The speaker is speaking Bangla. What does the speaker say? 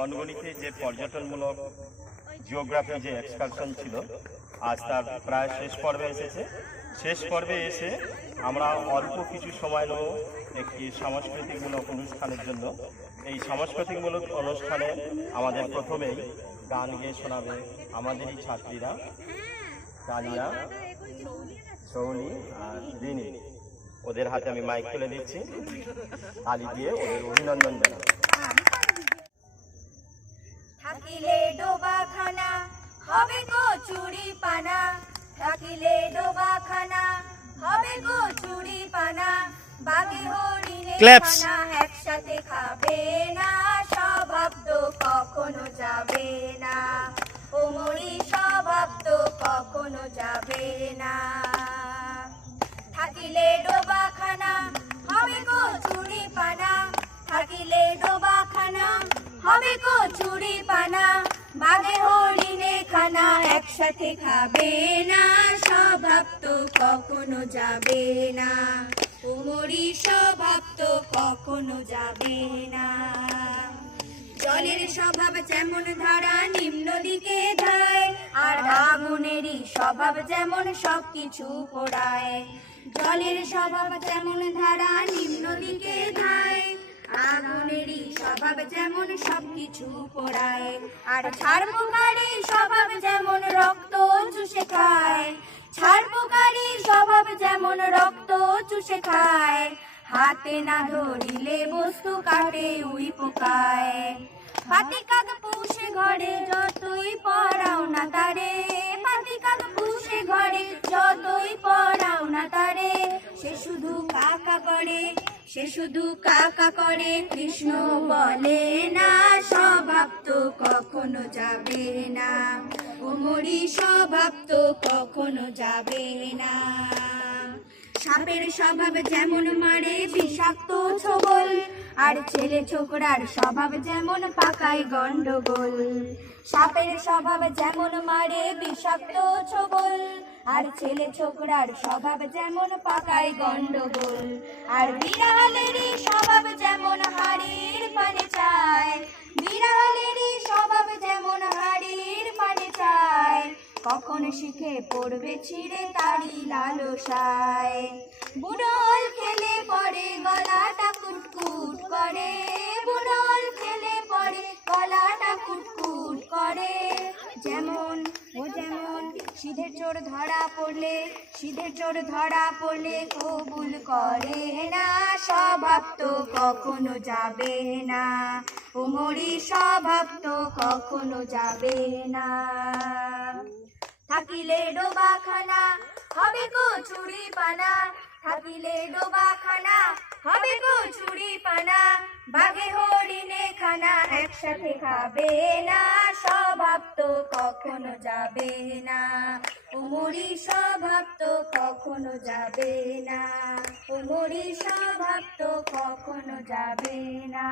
গণগণিতে যে পর্যটনমূলক জিওগ্রাফি যে এক্সকারশন ছিল আজ তার প্রায় শেষ পর্বে এসেছে। শেষ পর্বে এসে আমরা অল্প কিছু সময় নেব একটি সাংস্কৃতিকমূলক অনুষ্ঠানের জন্য। এই সাংস্কৃতিকমূলক অনুষ্ঠানে আমাদের প্রথমেই গান গেয়ে শোনাবে আমাদেরই ছাত্রীরা কালিয়া, সৌলি আর রিনি। ওদের হাতে আমি মাইক তুলে দিচ্ছি, তালি দিয়ে ওদের অভিনন্দন জানাবো। থাকিলে ডোবাখানা হবে গো চুরি পানা, থাকিলে ডোবাখানা হবে গো চুরি পানা, বাঘে হরিণে খানা একসাথে খাবে না, স্বভাব তো কখনো যাবে না, ওমরি স্বভাব তো কখনো যাবে না। থাকিলে ডোবাখানা হবে গো চুরি পানা, থাকিলে ডোবাখানা হবে গো চুরি পানা, বাঘে হরিণে খানা একসাথে খাবে না, স্বভাব তো কখনো যাবে না, ওমরি স্বভাব তো কখনো যাবে না। জলের স্বভাব যেমন ধারা নিম্ন দিকে ধায়, আর আগুনেরই স্বভাব যেমন সবকিছু পোড়ায়। জলের স্বভাব যেমন ধারা নিম্ন দিকে ধায়, আগুনেরই স্বভাব যেমন সবকিছু পোড়ায়। আর ছাড়পোকারই স্বভাব যেমন রক্ত চুষে খায়, ছাড়পোকারই স্বভাব যেমন রক্ত চুষে খায়, হাতে না ধরিলে বস্তু কাটে উই পোকায়। পাতি কাক পুষে ঘরে যতই পড়াও না তারে, পাতি কাক পুষে ঘরে যতই পড়াও না তারে, সে শুধু কাকা করে, সে শুধু কাকা করে, কৃষ্ণ বলে না, স্বভাব তো কখনো যাবে না, ওমরি স্বভাব তো কখনো যাবে না। সাপের স্বভাব যেমন মারে বিষাক্ত ছোবল, আর ছেলে ছোকরার স্বভাব যেমন পাকায় গন্ডগোল। সাপের স্বভাব যেমন মারে বিষাক্ত ছোবল, আর ছেলে ছোকরার স্বভাব যেমন পাকায় গন্ডগোল। আর বিড়ালেরই স্বভাব যেমন হাড়ির পানে চায়, বিড়ালেরই স্বভাব যেমন হাড়ির পানে চায়, কখন শিখে পড়বে ছিঁড়ে তারি লালসায়। বুড়োল খেলে পরে গলাটা কুটকুট করে, বুড়োল খেলে পরে গলাটা কুটকুট করে, যেমন ও যেমন সিধের চোর ধরা পড়লে, সিধের চোর ধরা পড়লে কবুল করে না, স্বভাব তো কখনো যাবে না, ওমরি স্বভাব তো কখনো যাবে না। থাকিলে ডোবাখানা হবে গো চুরি পানা, থাকিলে ডোবাখানা হবে গো চুরি পানা, বাঘে হরিণে খানা একসাথে খাবে না, স্বভাব তো কখনো যাবে না, ওমরি স্বভাব তো কখনো যাবে না, ওমরি স্বভাব তো কখনো যাবে না।